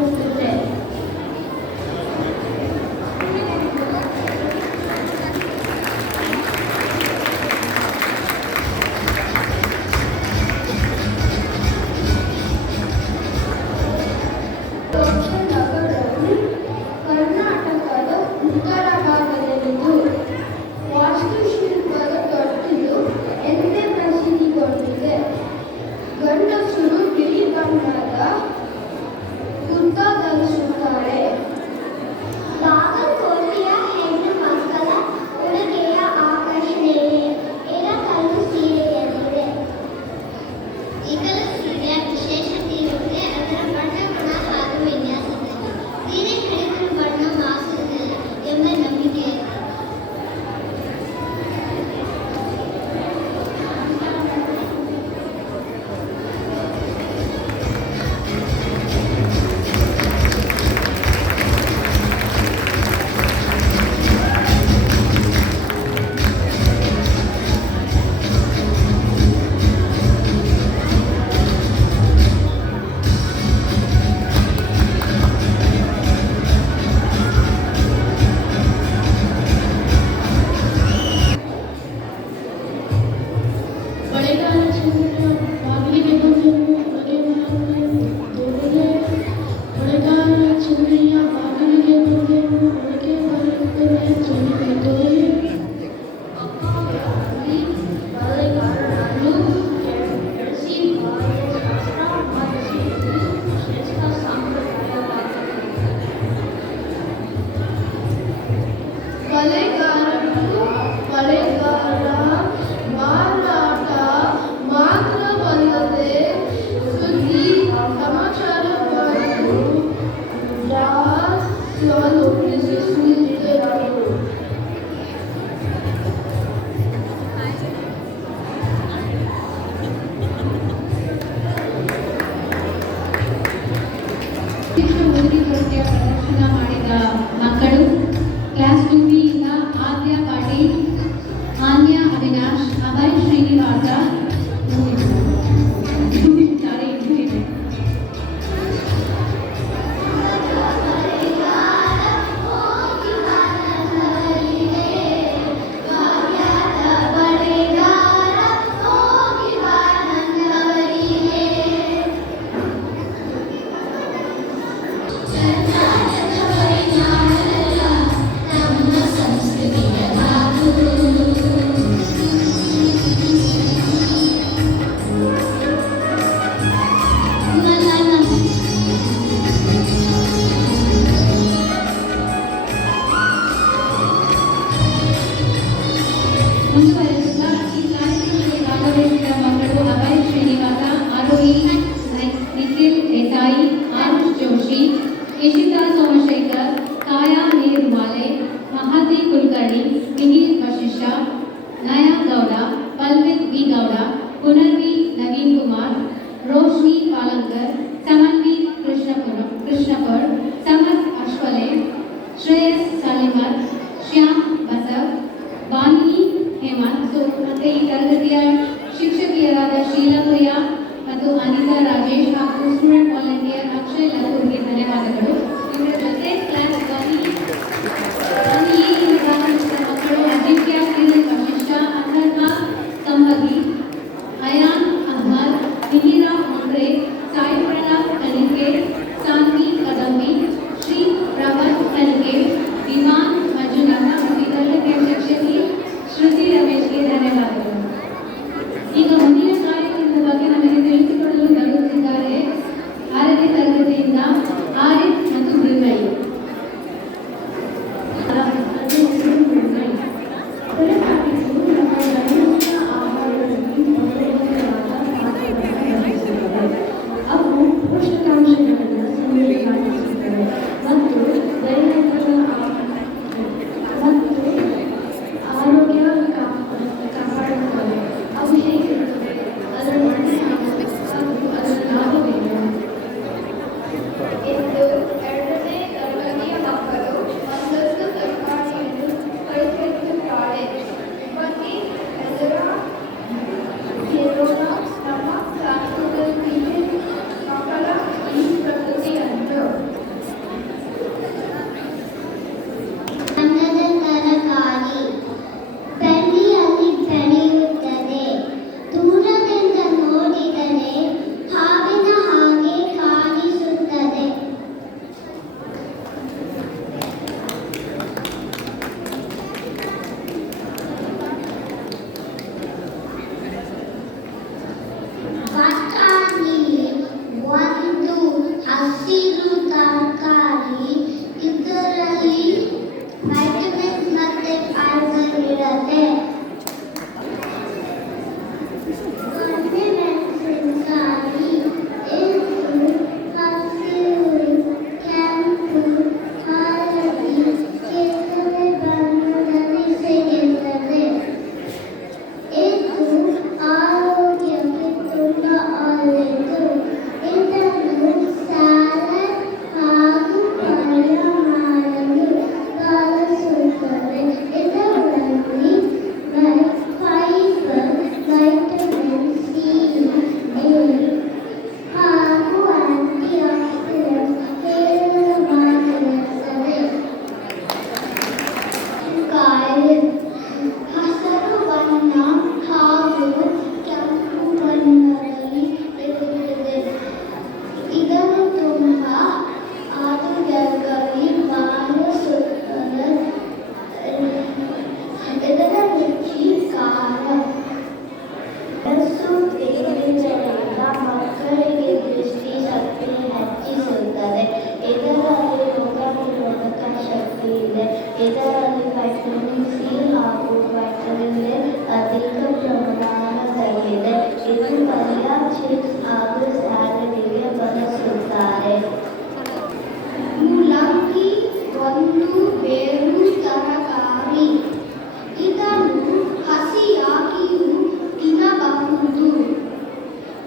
ಹುಟ್ಟುತ್ತೆ. ನಗರವು ಕರ್ನಾಟಕದ ಉತ್ತರ ಭಾಗದಲ್ಲಿದ್ದು ವಾಸ್ತುಶಿಲ್ಪದ ತೊಟ್ಟಿಲು ಎಂದೇ ಪ್ರಸಿದ್ಧಿಗೊಂಡಿದೆ. ಗಂಡಸರು ಬಿಳಿ ಬಣ್ಣದ ಕುರ್ತಾ ಧರಿಸುತ್ತಾರೆ. ಬಾಗಲಕೋಟೆಯ ಹೆಣ್ಣು ಮಕ್ಕಳ ಉಡುಗೆಯ ಆಕರ್ಷಣೆಯೇ ಇಳಕಲ್ಲು ಸೀರೆಯಲ್ಲಿದೆ. ಇಳಕಲ್ಲು ಸೀರೆಯ ವಿಶೇಷತೆಯೆಂದರೆ ಅದರ ಬಣ್ಣಗುಣ ಹಾಗೂ ವಿನ್ಯಾಸದಲ್ಲಿ. ಸೀರೆ ಹಿಡಿದರೂ ಬಣ್ಣ ಮಾಸುವುದಿಲ್ಲ ಎಂಬ ನಂಬಿಕೆ ಇದೆ. ಮಳೆಗಾಲ ಚಂದ್ರನ ಬಾಗಿಲಿಗೆ ಬಂದೆವು ಹೊರಗೆ ಬರುತ್ತೇನೆ ತೋರಲೆ. ಮಳೆಗಾಲ ಚಂದ್ರಿಯ ಬಾಗಿಲಿಗೆ ಬಂದೆವು ಹೊರಗೆ ಬರುತ್ತೇನೆ ಚಳಿಗೆ ತೋರಲೆ. ಮಳೆಗಾರನನ್ನು ಬೆಳೆಸಿ ಬಾಲ್ಯ ಶಾಸ್ತ್ರ ಮಾಡಿಸುವುದು ಶ್ರೇಷ್ಠ ಸಂಪ್ರದಾಯವಾಗಿದೆ. ಮಳೆಗಾರ ಮಾರಾಟ ಮಾತ್ರವಲ್ಲದೆ ಸುದ್ದಿ ಸಮಾಚಾರಗಳನ್ನು ಒಪ್ಪಿಸುತ್ತಿದ್ದರು. ನೃತ್ಯ ಪ್ರದರ್ಶನ ಮಾಡಿದ ಮಕ್ಕಳು ಕ್ಲಾಸ್ 2B ಆದ್ಯ ಪಾಟೀಲ್, ಆನ್ಯ ಅವಿನಾಶ್, ಅಭಯ್ ಶ್ರೀನಿವಾಸ ನುಡಿಸಿದ್ದಾರೆ. ಚಂದ ಚಂದ ಪರಿಣಾಮದಲ್ಲಿ ಒಂದು ಬೇರು ತರಕಾರಿ. ಇದನ್ನು ಹಸಿಯಾಗಿಯೂ ತಿನ್ನಬಹುದು.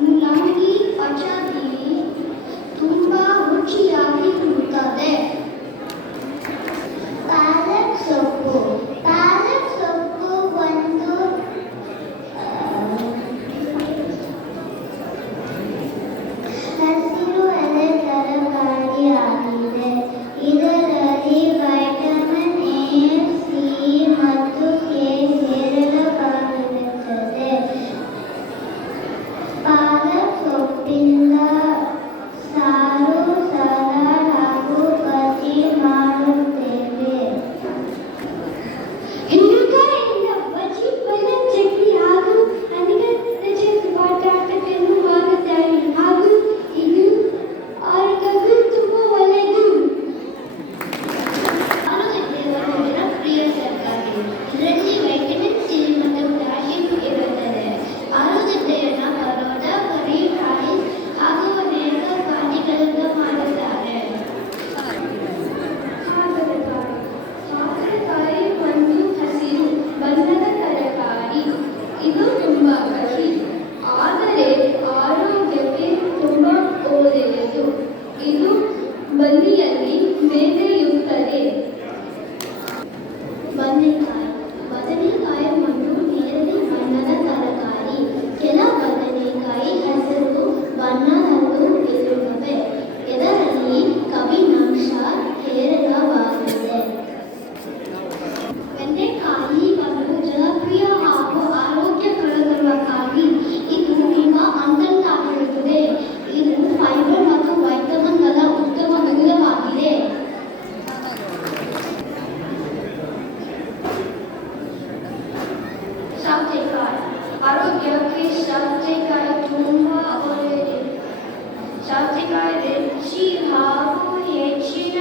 ಮುಲ್ಲಂಗಿ ಪಚಡಿ ತುಂಬಾ ರುಚಿಯಾಗಿರುತ್ತದೆ. ಪಾಲಕ್ ಸೊಪ್ಪು. ಪಾಲಕ್ ಸೊಪ್ಪು ಒಂದು ಹಸಿರು ಎಲೆ ತರಕಾರಿಯಾಗಿದೆ. ಇದರಲ್ಲಿ ವೈಟಮಿನ್ ಎ, ಸಿ ಮತ್ತು ಕೆ ಹೇರಳವಾಗಿರುತ್ತದೆ. ಪಾಲಕ್ ಸೊಪ್ಪಿಂದ ಸಾರು, ಸಲಾಡ್ ಹಾಗೂ ಬಜ್ಜಿ ಮಾಡುತ್ತೇವೆ. ಎಣ್ಣೆಕಾಯಿಯಿಂದ ಬಜ್ಜಿ, ಪಲ್ಯ, ಚಟ್ನಿ ಹಾಗೂ ಅನೇಕ ರೀತಿಯ ಪದಾರ್ಥಗಳನ್ನು ಮಾಡುತ್ತಾರೆ ಹಾಗೂ ಇದು ಆರೋಗ್ಯಕ್ಕೂ ತುಂಬಾ ಒಳ್ಳೆಯದು. ಆಲೂಗಡ್ಡೆ ಒಂದು ಜನಪ್ರಿಯ ತರಕಾರಿ. ಇದರಲ್ಲಿ ವೈಟಮಿನ್ ಸಿ ಮತ್ತು ಕ್ಯಾಲ್ಸಿಯಂ ಇರುತ್ತದೆ. ಆಲೂಗಡ್ಡೆಯನ್ನು ಪರೋಟ, ಕರಿ, ರೈಸ್ ಹಾಗೂ ಅನೇಕ ಖಾದ್ಯಗಳಿಂದ ಮಾಡುತ್ತಾರೆ. ಸೌತೆಕಾಯಿ ಒಂದು ಹಸಿರು ಬಣ್ಣದ ತರಕಾರಿ. ಇದು ತುಂಬಾ ಕಹಿ ಆದರೆ ಆರೋಗ್ಯಕ್ಕೆ ತುಂಬಾ ಒಳ್ಳೆಯದು. ಇದು ಬಳ್ಳಿಯಲ್ಲಿ ಬೇಳೆಯುತ್ತದೆ. ಬದನೆಕಾಯಿ ಒಂದು ನೀಲಿ ಬಣ್ಣದ ತರಕಾರಿ. ಕೆಲ ಬದನೆಕಾಯಿ ಹಸಿರು ಬಣ್ಣದಲ್ಲೂ ಇರುತ್ತವೆ. ಇದರಲ್ಲಿ ಕಬ್ಬಿಣಾಂಶ ಹೇರಳವಾಗಿದೆ. ಬೆಂಡೆಕಾಯಿ ಒಂದು ಜನಪ್ರಿಯ ಹಾಗೂ ಆರೋಗ್ಯಕರ ತರಕಾರಿ. ಇದು ನಿಮ್ಮ ಅಂತರ್ಜಾಲವಿರುತ್ತದೆ. ಇದು ಫೈಬರ್ ಮತ್ತು ವೈಟಮಿನ್ಗಳ ಉತ್ತಮ ಮೂಲವಾಗಿದೆ. ಸೌತೆಕಾಯಿ. ಆರೋಗ್ಯಕ್ಕೆ ಸೌತೆಕಾಯಿ ತುಂಬಾ ಒಳ್ಳೆಯದು. ಸೌತೆಕಾಯಿ ರುಚಿ ಹಾಗೂ ಹೆಚ್ಚಿನ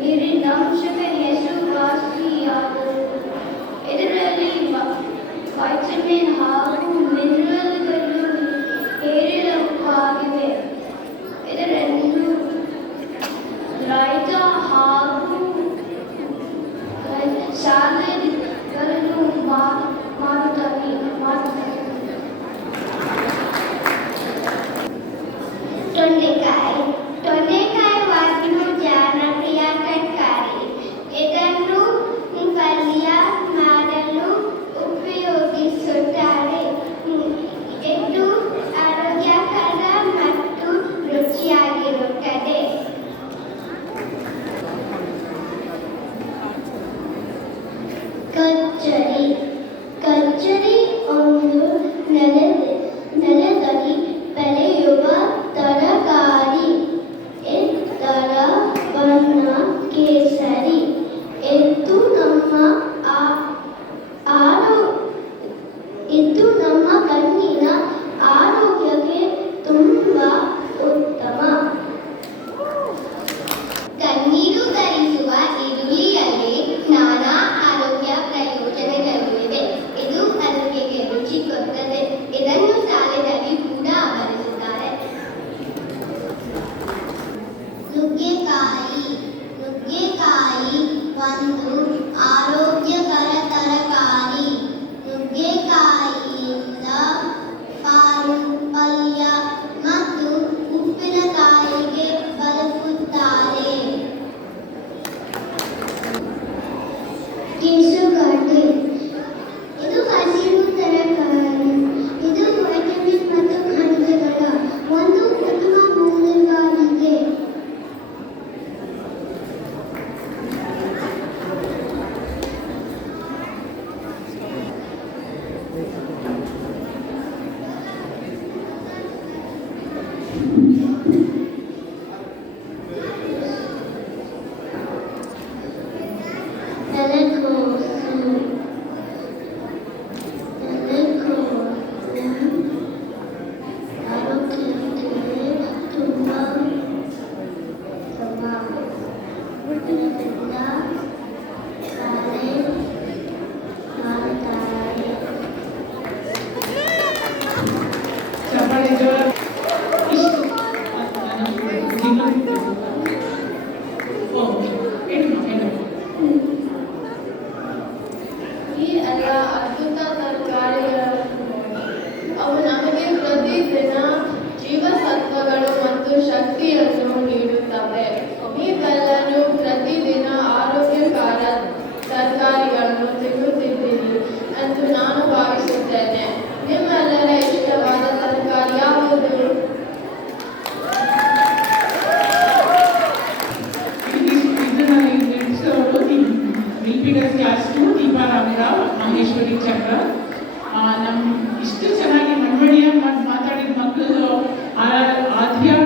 ನೀರಿನಂಶದ ಹೆಸರುವಾಸಿಯಾದದ್ದು. ಇದರಲ್ಲಿ ವೈಟಮಿನ್ ಹಾಗೂ ಮಿನರಲ್ಗಳು ಹೇರಳವಾಗಿವೆ. ಇದನ್ನು ರಾಯ್ತ ಹಾಗೂ ಸಲಾಡ್ಗಳನ್ನು ಮಾಡುತ್ತಾರೆ. ತೊಂಡೆಕಾಯಿ. ತೊಂಡೆಕಾಯಿ ಒಂದು ಜನಪ್ರಿಯ ತರಕಾರಿ. ಇದನ್ನು ಪಲ್ಯ ಮಾಡಲು ಉಪಯೋಗಿಸುತ್ತಾರೆ. ಇದು ಆರೋಗ್ಯಕರ ಮತ್ತು ರುಚಿಯಾಗಿರುತ್ತದೆ. ಕಚ್ಚರಿ. ಕಚ್ಚರಿ ಒಂದು ನೆಲದಲ್ಲಿ ಬೆಳೆಯುವ ತರಕಾರಿ. ಇದರ ಬಣ್ಣ ಕೇಸರಿ. ಇದು ನಮ್ಮ ಕಣ್ಣಿನ ಆರೋಗ್ಯಕ್ಕೆ ತುಂಬಾ ಉತ್ತಮ. ಕಣ್ಣೀರು ಧರಿಸುವ ಈರುಳ್ಳಿಯಲ್ಲಿ ನಾನಾ ಆರೋಗ್ಯ ಪ್ರಯೋಜನಗಳಿವೆ. ಇದು ಅಡುಗೆಗೆ ರುಚಿ ಕೊಡುತ್ತದೆ. ಇದನ್ನು ಸಾಲದಲ್ಲಿ ಕೂಡ ಬಳಸುತ್ತಾರೆ. ನುಗ್ಗೆಕಾಯಿ. ನುಗ್ಗೆಕಾಯಿ ಒಂದು ಆರೋಗ್ಯಕರ ತರಕಾರಿ. ನುಗ್ಗೆಕಾಯಿಯಿಂದ ಸಾರು, ಪಲ್ಯ ಮತ್ತು ಉಪ್ಪಿನಕಾಯಿಗೆ ಬಳಸುತ್ತಾರೆ. ಕೆಸುಗಡ್ಡೆ. ಇದು ಹಸಿರು ತರಕಾರಿ. ಇದು ವೈಟಮಿನ್ ಮತ್ತು ಖನಿಜಗಳ ಒಂದು ಉತ್ತಮ ಮೂಲವಾಗಿದೆ.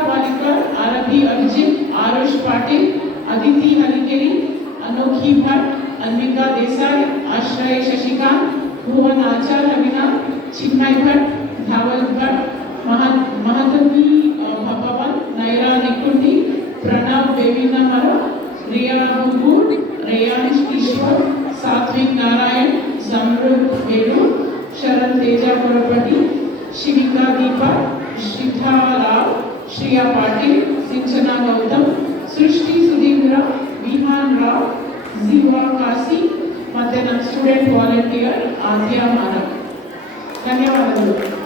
वालिकर, आरती अभिजित, आरुष पाटिल, अदिति हरिकेरी, अनोखी भट्ट, अन्विका देसाई, आश्रय शशिकांत, भुवन आचार रविना, चिन्मय भट्ट, धावल भट्ट, महतवी भगवान, नैरा निकुंडी, प्रणव देवीनमर, रिया गुगुर, रेयांश ईश्वर, सात्विक नारायण, समृद्ध वेणु, शरण तेजा पुरपटी, शिविका दीपा, श्रीधा राव, श्रिया पाटिल, सिंचना गौतम, सृष्टि सुधींद्र, विहान राव, जीवा काशी ಮತ್ತು ನಮ್ಮ ಸ್ಟೂಡೆಂಟ್ ವಾಲಂಟಿಯರ್ ಆದ್ಯಾ ಮಾನವ್. ಧನ್ಯವಾದಗಳು.